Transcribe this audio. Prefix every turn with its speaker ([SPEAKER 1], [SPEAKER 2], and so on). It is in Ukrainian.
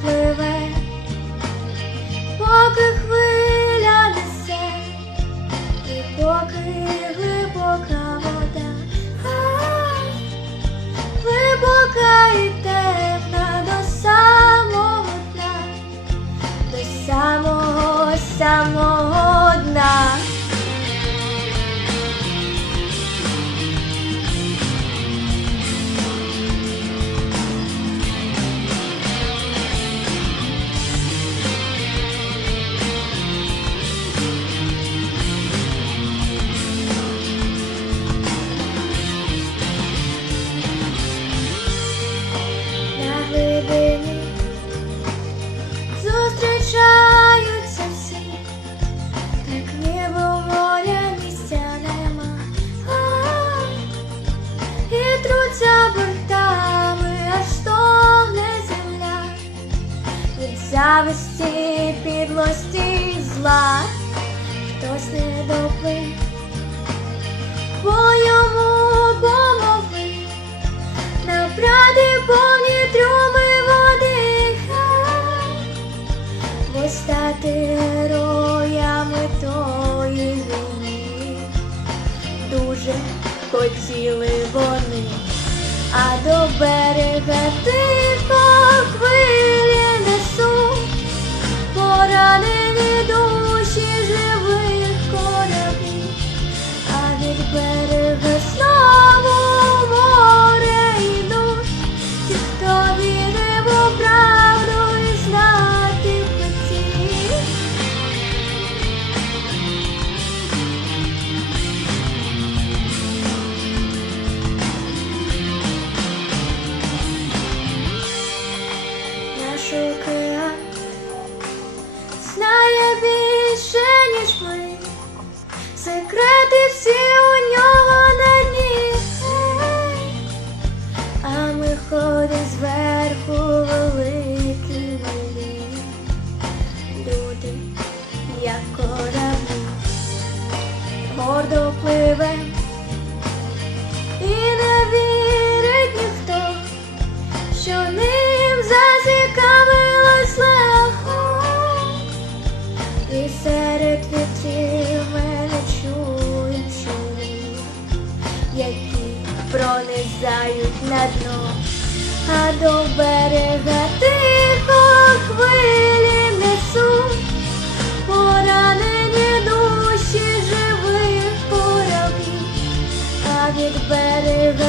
[SPEAKER 1] пливе, поки хвиля несе, і поки глибока вода, а, глибока і темна до самого дна, до самого самого так небо моря місця нема, А, і труться бортами, земля. Від зависті, підлості зла, хтось не доплив, хотіли вони, а до берега тихо хвилі несуть поранені душі живих кораблів. А від берега океан знає більше, ніж ми. Секрети всі у нього на дні, а ми ходимо зверху великі малі, люди, як кораблі, гордо пливем, які пронизають на дно, а до берега тихо хвилі несуть поранені душі живих кораблів, а від берега.